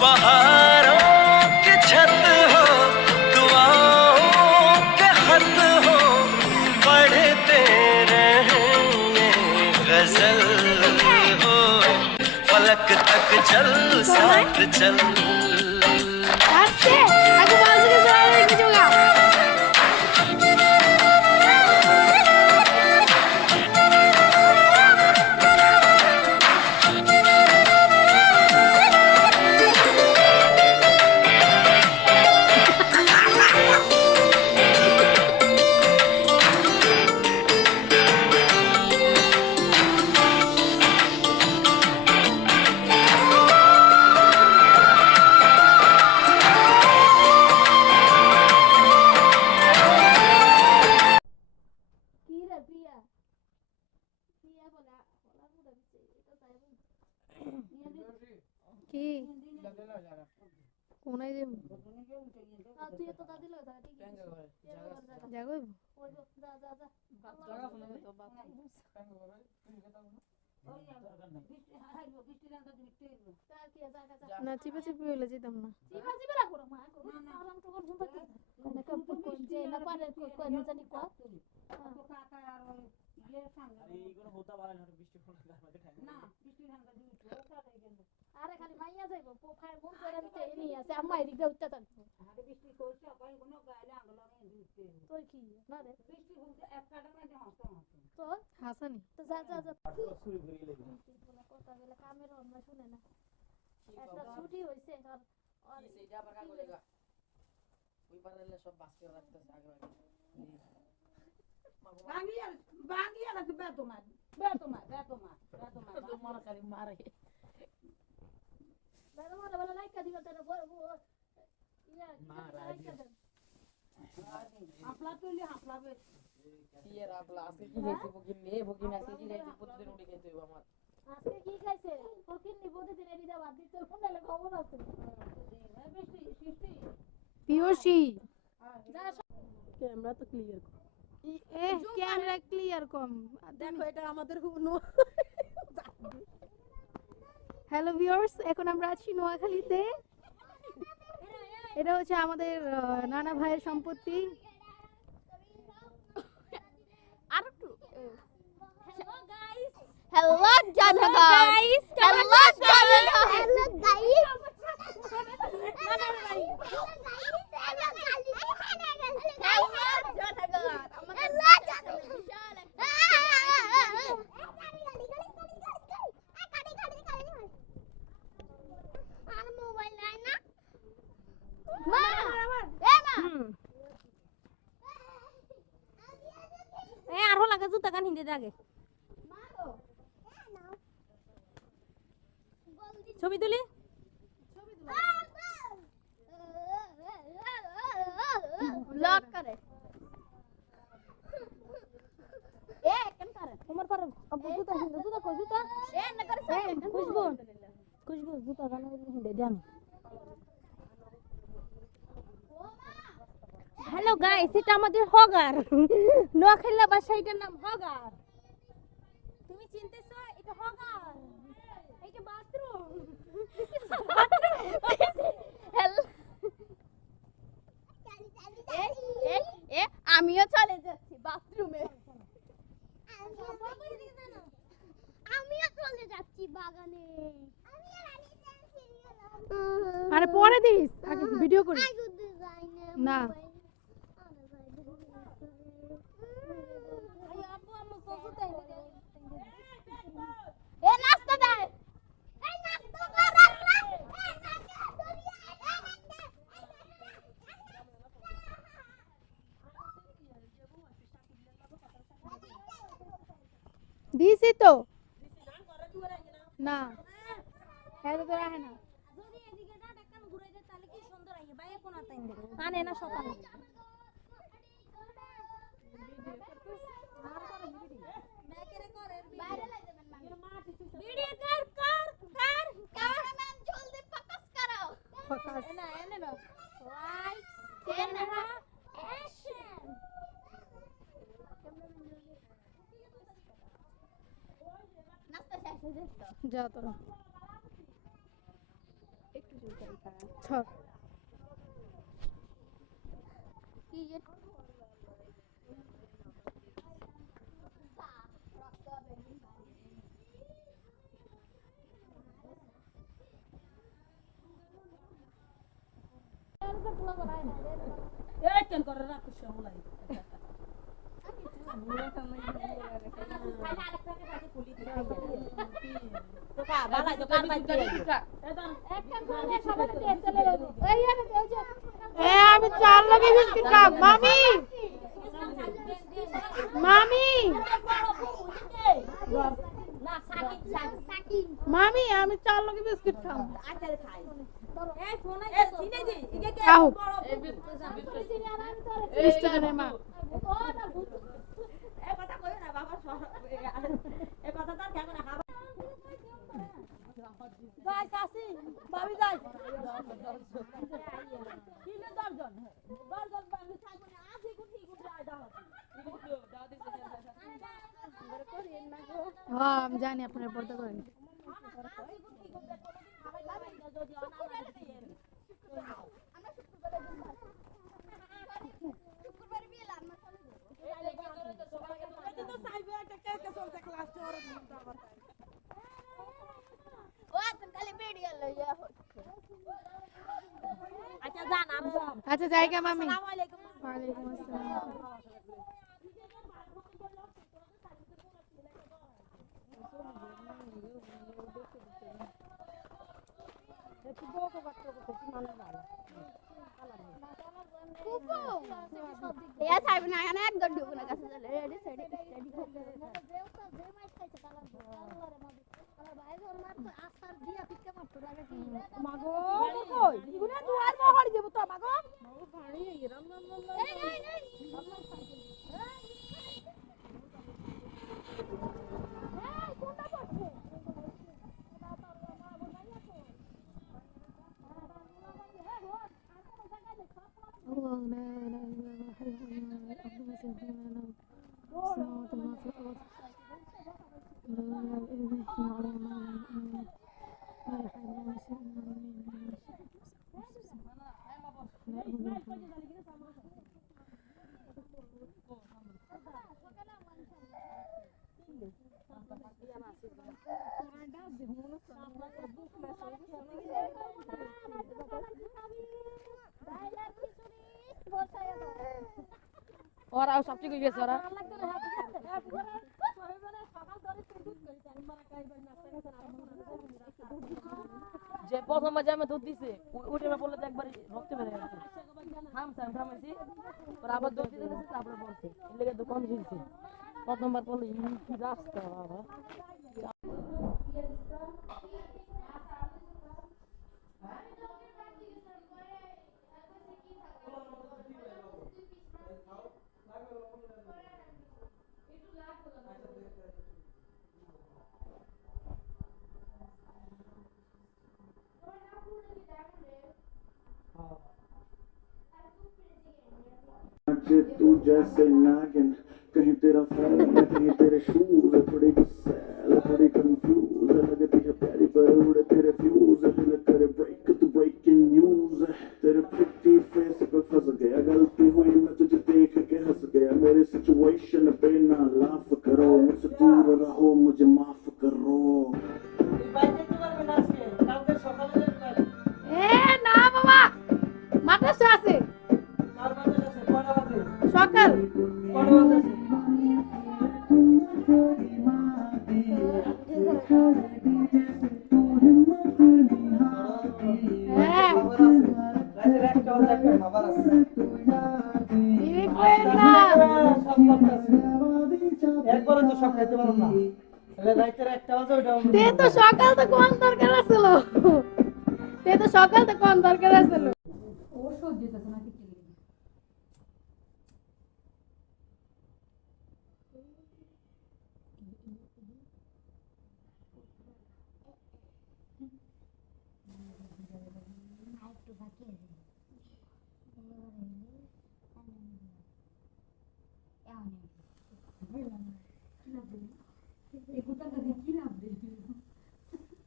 पहाड़ों की छत हो, दुआओं के खत हो, पढ़ते रहेंगे गजल हो, फलक तक चल साथ चल। Aku masukin suara lagi juga. কি কোনায় যাবো যাগো না চিপা চিপি হইলে যেতাম না আরে খালি মাইয়া যাইবো পোখায় মন করে নিতে এনি আছে আম্মা এদিক দিয়ে উঠতে থাকবো আরে বৃষ্টি কইছে কই কোন গায়লে আঙ্গুল আমি দিতে তুই কি না রে বৃষ্টি বলতে একটা মধ্যে হাসতো তো হাসানি তো যা যা যা শুরু করি লাগি কথা বলে কামের আমরা শুনে না একটা ছুটি হইছে আর সেইটা আবার কাগজ লাগা ওই পারলে সব বাস্কে রাখতেছে আগে আগে বাঙ্গিয়া না বেতমা তোমার খালি মারে বেতমা বলে লাইকা দিবা তার ইয়া লাইকা দেন আপলা তুলি আপলাবে ইয়ার আপলা আছে কি খাইছে বকিন আছে কি খাইছে প্রতিদিন উঠে খেতে হইব আমার আজকে কি খাইছে বকিন নি প্রতিদিন এডি দা বাদ দিতে কোনলে খবর আছে বৃষ্টি পিওসি ক্যামেরা তো ক্লিয়ার ক্যামেরা ক্লিয়ার কম দেখো এটা আমাদের হ্যালো ভিউয়ার্স এখন আমরা আছি নোয়াখালীতে এটা হচ্ছে আমাদের নানা ভাইয়ের সম্পত্তি আর একটু হ্যালো গাইস হ্যালো গাইস আরো লাগে জুতা কান হিন্দে আগে ছবি তুলি ব্লগ করে এ কেন করে তোমার পারে জুতা হিন্দে জুতা কই জুতা এ না করে খুশবু জুতা গানা হিন্দে দেন হ্যালো গাইস এটা আমাদের হগার নোয়াখালী বাসাইটার নাম হগার তুমি চিনতেছো এটা হগার এটা বাথরুম আমিও চলে যাচ্ছি বাথরুমে আমিও চলে যাচ্ছি বাগানে আরে পরে দিস আগে ভিডিও করি না এ নাস্তা দে এই নাস্তা কর দিছি তো না হ্যাঁ তো রাখে না যদি এদিকে ডাকান ঘুরে দে তাহলে কি সুন্দর আইবে বাইরে কোন আতাইন দে কানে না সকালে যাও তোরা একটু ছর কি কেন করে রাখো শ্যামলাই আমি চার লগে বিস্কিট খাব মামি মামি মামি আমি চার লগে বিস্কিট খাব খাও মা যাই কাশি ভাবি যাই কিলে দর্জন বাংলি থাকবে না আজি কুঠি কুঠি আইদা হ্যাঁ আমি জানি আপনারা পর্দা করেন अच्छा जाएगा मामी वालेकुम अस्सलाम या साहेब ना ना एक गड्डू कोणा कसं झालं रेडी स्टडी मागो कই ইগুলা দুয়ার মহড়ি দেব তো মাগো পানি এরম কোনটা পড়ছে الله لا اله الا هو الحي القيوم لا تأخذه سنة ولا نوم السماوات وما في الأرض لا إله إلا هو يعلم ما بين لا يحيي ولا और आओ सब चीज गए सारा যে প্রথম মজা মে দুধ দিছে উঠে না বললে একবার রক্ত বের হয়ে গেছে থামছি আর আবার দুধ দিতে দিছে তারপরে বলছে এর লাগি দোকান ঝিলছে প্রথমবার বললে কি রাস্তা বাবা तू जैसे नागिन कहीं तेरा फोन है कहीं तेरे शूज थोड़ी गुस्सा थोड़ी कंफ्यूज लगती है प्यारी पर उड़े तेरे फ्यूज हिल कर ब्रेक तू ब्रेकिंग न्यूज तेरे प्रिटी फेस पे फंस गया गलती हुई मैं तुझे देख के हंस गया मेरे सिचुएशन पे ना लाफ करो मुझसे दूर रहो मुझे माफ करो এ না বাবা মাদ্রাসা আছে সকাল একবারে তো সব খাইতে পারো না রাইতের একটা বাজে ওইটাও তে তো সকাল তো কোন দরকার আছিল তে তো সকাল তো কোন দরকার আছিল ওর সহ্য হইতাছে না কিছু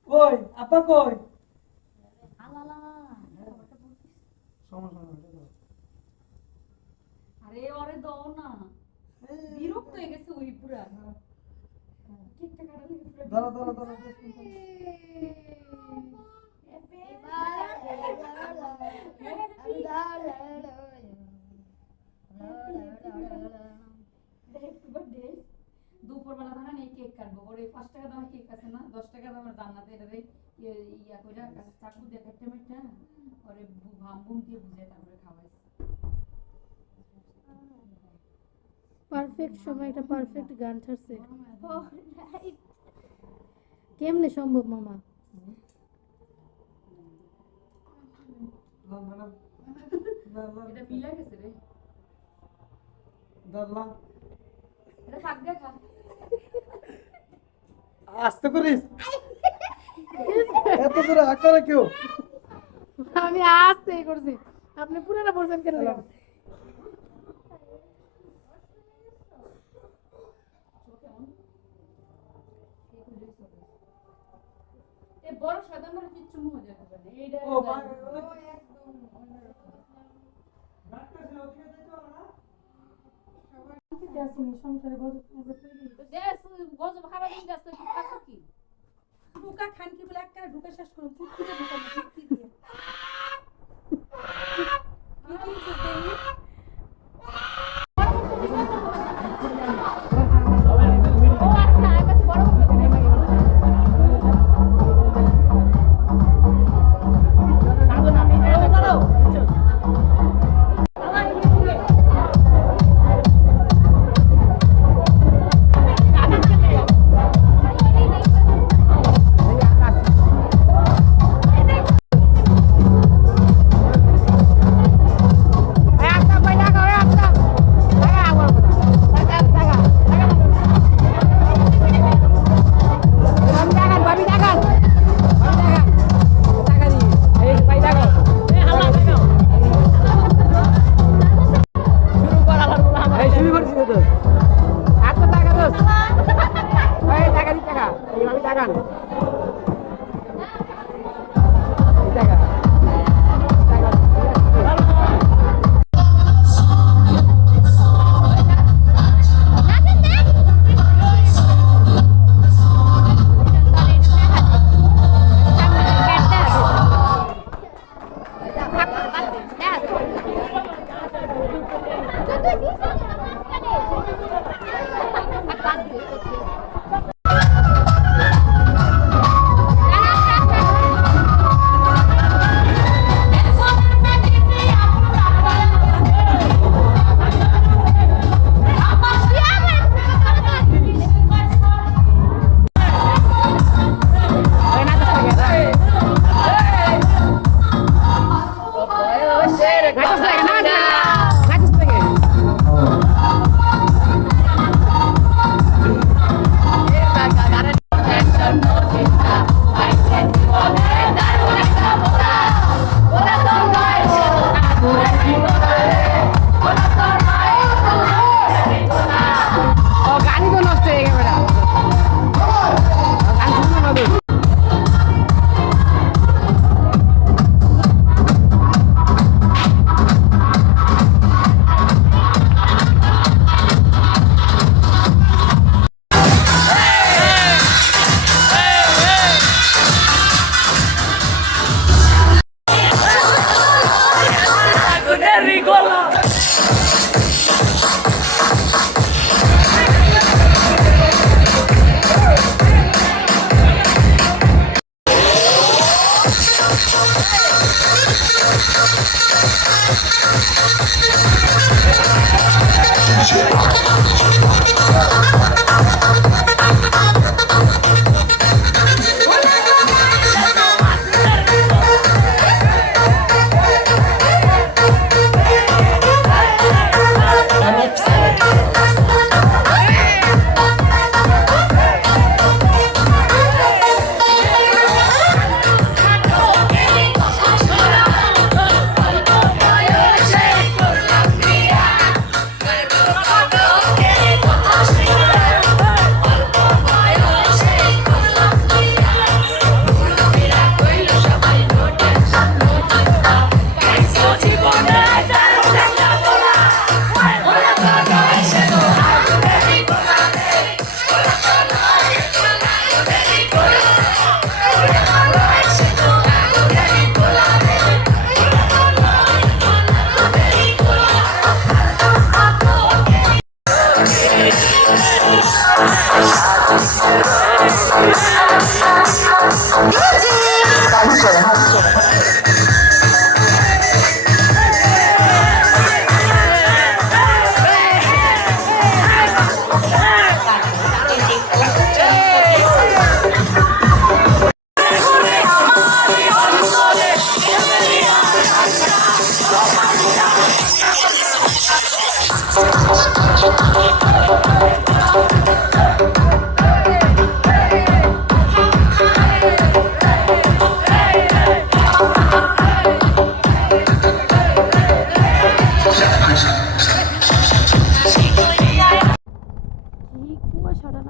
কই আপা কই ধরো ধরো ধরো দুপুরবেলা ধরেন এই কেক কাটবো ওর এই 5 টাকা দামের কেক আছে না 10 টাকা দামের জান্নাতে এটা ইয়া কইরা চাকু দিয়ে কেটে মেটে ওরে ভামবুম দিয়ে বুঝে তারপরে খাওয়াইছে পারফেক্ট সময় একটা পারফেক্ট গান ছাড়ছে কেমনে সম্ভব মামা এটা মিলা গেছে রে ধরলাম এটা থাক দেখা আস্তে করিস এত জোরে আকারে কেউ আমি আস্তে করছি আপনি পুরোটা বলছেন কেন এই বড় সাদা মানে কিচ্ছু মজা হবে না এইটা ও ভাই সংসারে গজব দেশ গজব হারা দিন যাচ্ছে কি কাকা কি ঢুকা খান কি বলে একটা ঢুকে শেষ করুন ফুটকিতে ঢুকা কি দিয়ে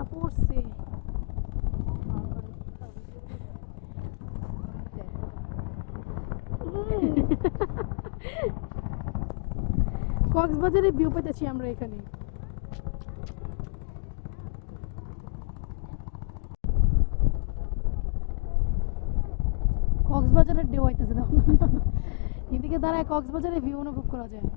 না পড়ছে কক্সবাজারে ভিউ পেতেছি আমরা এখানে কক্সবাজারের ঢেউ হইতেছে দেখো এদিকে দাঁড়ায় কক্সবাজারে ভিউ অনুভব করা যায়